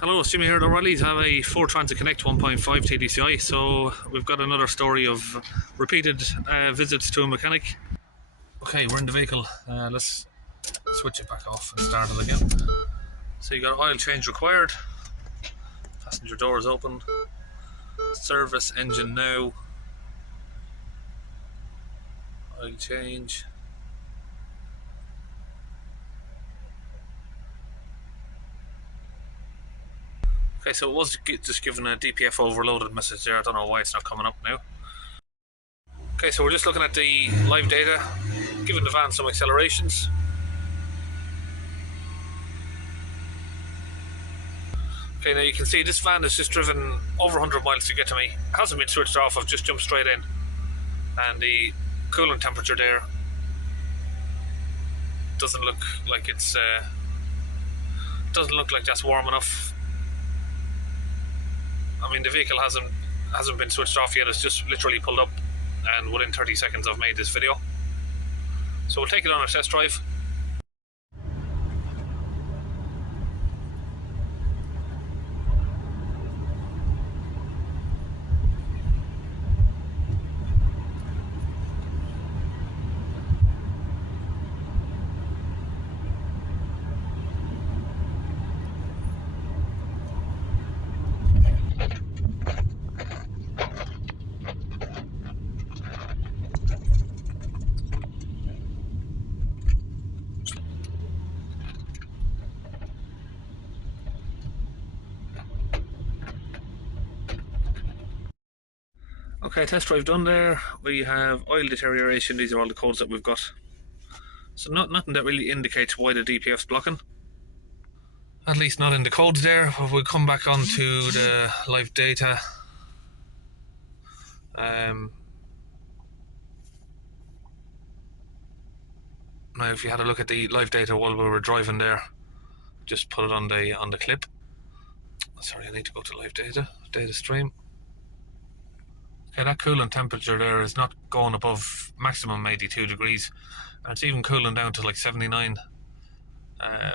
Hello, it's Jimmy here at O'Reilly's. I have a Ford Transit Connect 1.5 TDCi, so we've got another story of repeated visits to a mechanic. Okay, we're in the vehicle. Let's switch it back off and start it again. So you got oil change required, passenger doors open, service engine now, oil change. Okay, so it was just given a DPF overloaded message there. I don't know why it's not coming up now. Okay, so we're just looking at the live data, giving the van some accelerations. Okay, now you can see this van has just driven over 100 miles to get to me. It hasn't been switched off, I've just jumped straight in. And the coolant temperature there doesn't look like it's doesn't look like that's warm enough. I mean, the vehicle hasn't been switched off yet. It's just literally pulled up, and within 30 seconds I've made this video. So we'll take it on a test drive. Okay, test drive done there. We have oil deterioration. These are all the codes that we've got. So nothing that really indicates why the DPF's blocking. At least not in the codes there. But we'll come back onto the live data. Now if you had a look at the live data while we were driving there, just put it on the clip. Sorry, I need to go to live data stream. Okay, that coolant temperature there is not going above maximum 82 degrees, and it's even cooling down to like 79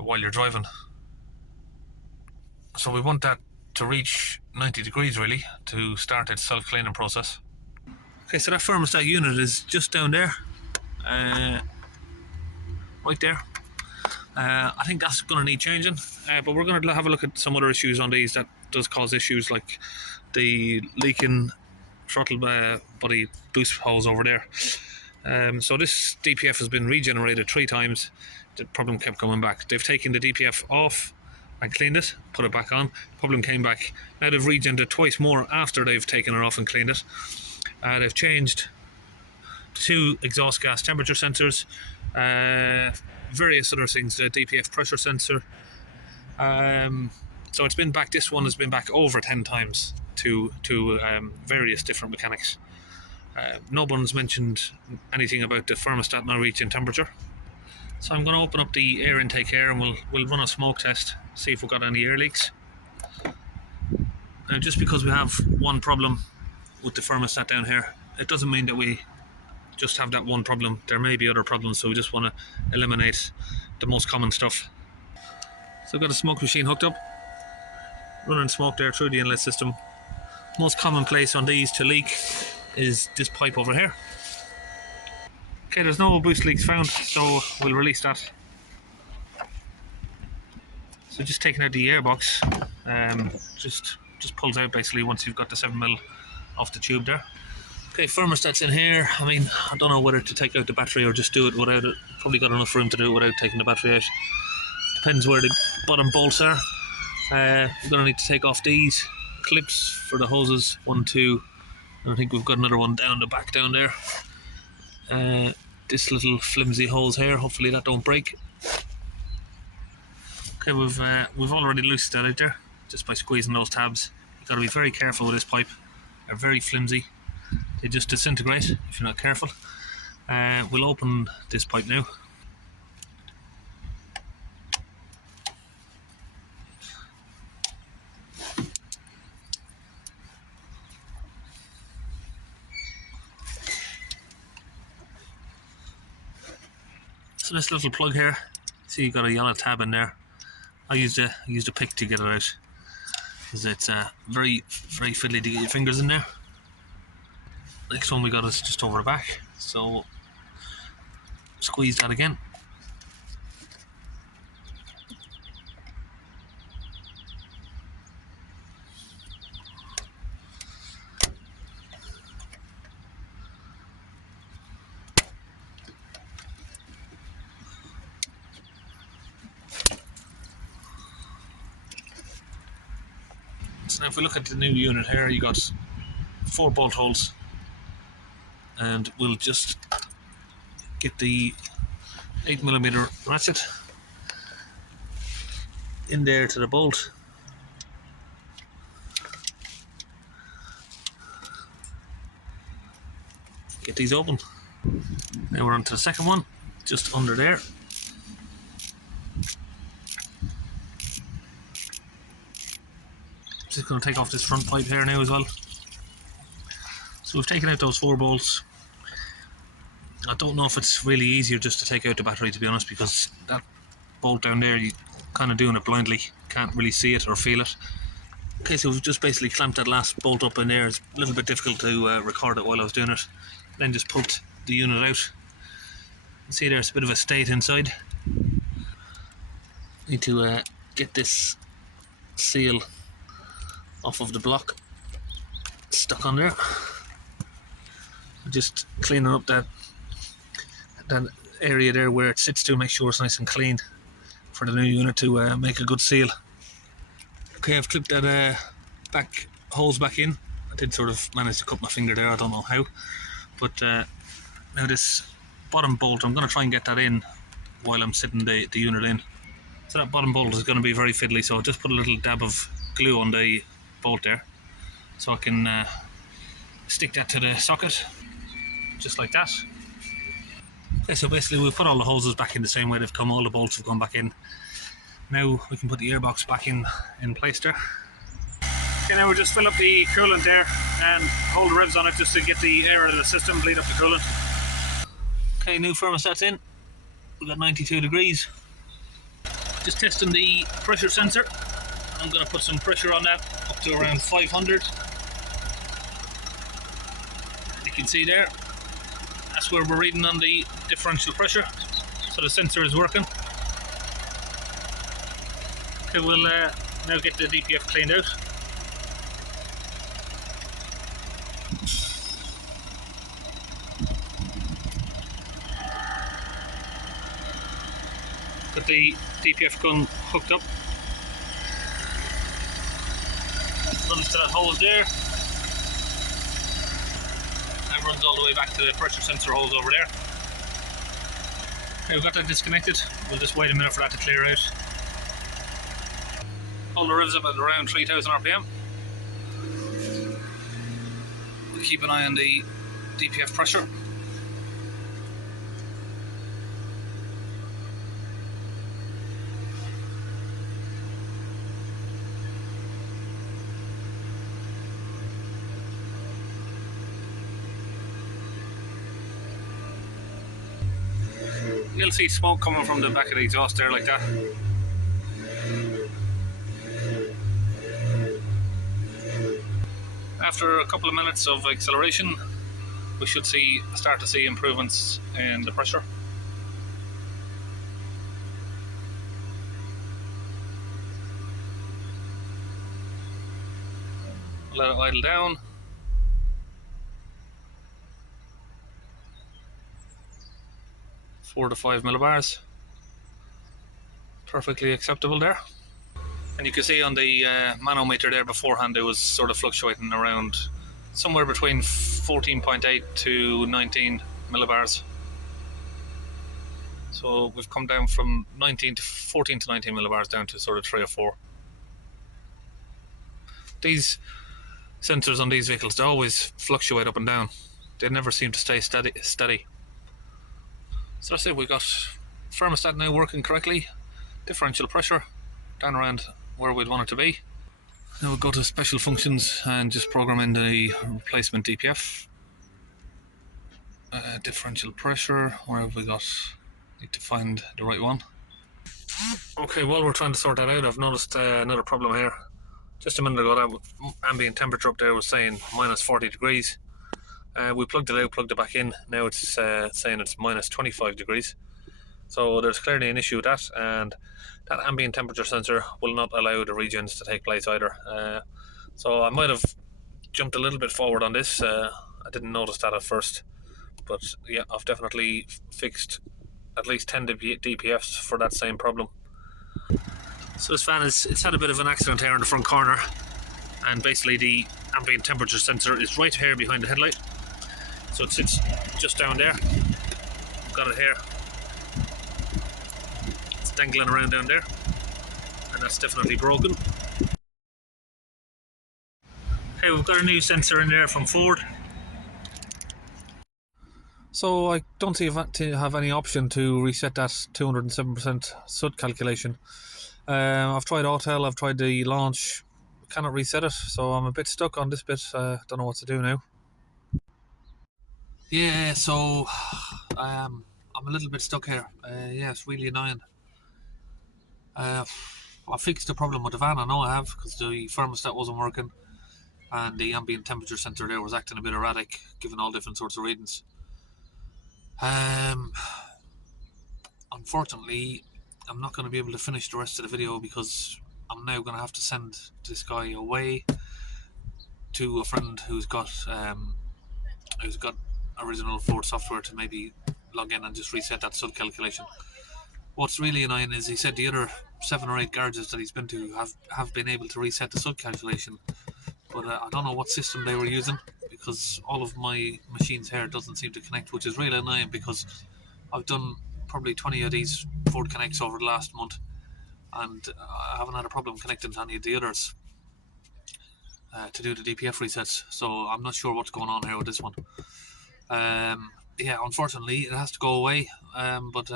while you're driving. So we want that to reach 90 degrees really to start its self-cleaning process. Okay, so that thermostat unit is just down there, right there. I think that's going to need changing, but we're going to have a look at some other issues on these that does cause issues, like the leaking throttle body boost hose over there. So this DPF has been regenerated 3 times. The problem kept coming back. They've taken the DPF off and cleaned it, put it back on. The problem came back. Now they've regened it twice more after they've taken it off and cleaned it. They've changed 2 exhaust gas temperature sensors, various other things, the DPF pressure sensor. So it's been back. This one has been back over 10 times to various different mechanics. No one's mentioned anything about the thermostat not reaching temperature. So I'm going to open up the air intake here and we'll run a smoke test, see if we've got any air leaks. Now, just because we have one problem with the thermostat down here, it doesn't mean that we just have that one problem. There may be other problems, so we just want to eliminate the most common stuff. So I've got a smoke machine hooked up, running smoke there through the inlet system. Most common place on these to leak is this pipe over here. Okay, there's no boost leaks found, so we'll release that. So just taking out the airbox, just pulls out basically once you've got the 7mm off the tube there. Okay, thermostat's in here. I mean, I don't know whether to take out the battery or just do it without it. Probably got enough room to do it without taking the battery out. Depends where the bottom bolts are. We're going to need to take off these clips for the hoses, 1, 2. I think we've got another one down the back down there. This little flimsy hose here, hopefully that don't break. Okay, we've already loosened that out there just by squeezing those tabs. You've got to be very careful with this pipe. They're very flimsy. They just disintegrate if you're not careful. We'll open this pipe now. So this little plug here, see, you got a yellow tab in there. I used a pick to get it out, because it's very fiddly to get your fingers in there. Next one we got is just over the back, so squeeze that again. So now if we look at the new unit here, you got 4 bolt holes, and we'll just get the 8mm ratchet in there to the bolt. Get these open. Now we're on to the second one, just under there. Just going to take off this front pipe here now as well. So we've taken out those 4 bolts. I don't know if it's really easier just to take out the battery, to be honest, because that bolt down there, you're kind of doing it blindly, can't really see it or feel it. Okay, so we've just basically clamped that last bolt up in there. It's a little bit difficult to record it while I was doing it. Then just pulled the unit out. You see there's a bit of a state inside. Need to get this seal off of the block stuck on there. Just cleaning up that area there where it sits to make sure it's nice and clean for the new unit to make a good seal. Okay, I've clipped that back holes back in. I did sort of manage to cut my finger there, I don't know how, but now this bottom bolt, I'm going to try and get that in while I'm sitting the unit in. So that bottom bolt is going to be very fiddly, so I'll just put a little dab of glue on the bolt there so I can stick that to the socket just like that. Okay, so basically we've put all the hoses back in the same way they've come, all the bolts have gone back in. Now we can put the airbox back in place there. Okay, now we'll just fill up the coolant there and hold the ribs on it just to get the air out of the system, bleed up the coolant. Okay, new thermostat's in. We've got 92 degrees. Just testing the pressure sensor. I'm going to put some pressure on that up to around 500. You can see there, that's where we're reading on the differential pressure. So the sensor is working. Okay, we'll now get the DPF cleaned out. Got the DPF gun hooked up. Runs to that hose there. And runs all the way back to the pressure sensor hose over there. Okay, we've got that disconnected. We'll just wait a minute for that to clear out. Hold the rivs up at around 3000 RPM. We'll keep an eye on the DPF pressure. You'll see smoke coming from the back of the exhaust there like that. After a couple of minutes of acceleration, we should start to see improvements in the pressure. Let it idle down. Four to 5 millibars. Perfectly acceptable there. And you can see on the manometer there beforehand, it was sort of fluctuating around somewhere between 14.8 to 19 millibars. So we've come down from 14 to 19 millibars down to sort of 3 or 4. These sensors on these vehicles, they always fluctuate up and down. They never seem to stay steady. So that's it, we've got thermostat now working correctly, differential pressure down around where we'd want it to be. Now we'll go to special functions and just program in the replacement DPF. Differential pressure, where have we got Need to find the right one. Okay, while we're trying to sort that out, I've noticed another problem here. Just a minute ago, that ambient temperature up there was saying minus 40 degrees. We plugged it out, plugged it back in. Now it's saying it's minus 25 degrees. So there's clearly an issue with that, and that ambient temperature sensor will not allow the regens to take place either. So I might have jumped a little bit forward on this. I didn't notice that at first, but yeah, I've definitely fixed at least 10 DPFs for that same problem. So this fan it's had a bit of an accident here in the front corner, and basically the ambient temperature sensor is right here behind the headlight. So it sits just down there. Got it here. It's dangling around down there, and that's definitely broken. Okay, we've got a new sensor in there from Ford. So I don't seem to have any option to reset that 207% SUD calculation. I've tried Autel, I've tried the launch, cannot reset it, so I'm a bit stuck on this bit. Don't know what to do now. Yeah, so I'm a little bit stuck here. Yeah, it's really annoying. I fixed the problem with the van, I know I have, because the thermostat wasn't working, and the ambient temperature sensor there was acting a bit erratic, giving all different sorts of readings. Unfortunately, I'm not going to be able to finish the rest of the video because I'm now going to have to send this guy away to a friend who's got original Ford software to maybe log in and just reset that SUD calculation. What's really annoying is he said the other 7 or 8 garages that he's been to have been able to reset the SUD calculation, but I don't know what system they were using, because all of my machines here doesn't seem to connect, which is really annoying because I've done probably 20 of these Ford Connects over the last month, and I haven't had a problem connecting to any of the others to do the DPF resets, so I'm not sure what's going on here with this one. Yeah, unfortunately it has to go away, but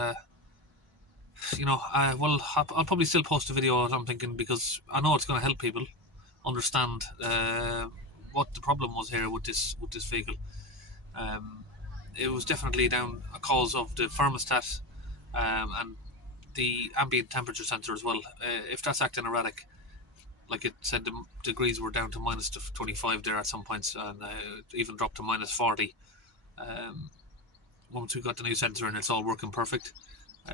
you know, well, I'll probably still post a video, I'm thinking, because I know it's going to help people understand what the problem was here with this vehicle. It was definitely down a cause of the thermostat and the ambient temperature sensor as well. If that's acting erratic, like it said, the degrees were down to minus 25 there at some points, and even dropped to minus 40. Once we got the new sensor in, it's all working perfect.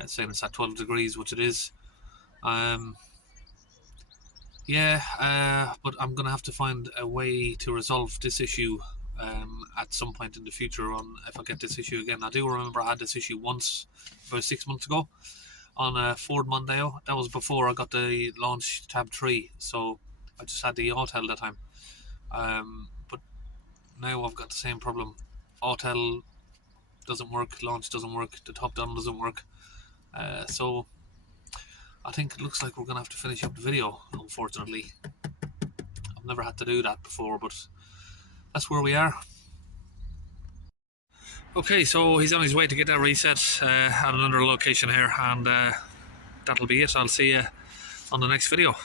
Saying it's at 12 degrees, which it is. Yeah, but I'm going to have to find a way to resolve this issue at some point in the future if I get this issue again. I do remember I had this issue once, about 6 months ago, on a Ford Mondeo. That was before I got the launch tab 3, so I just had the Autel that time. But now I've got the same problem. Autel doesn't work, launch doesn't work, the top down doesn't work. So I think it looks like we're going to have to finish up the video, unfortunately. I've never had to do that before, but that's where we are. Okay, so he's on his way to get that reset at another location here, and that'll be it. I'll see you on the next video.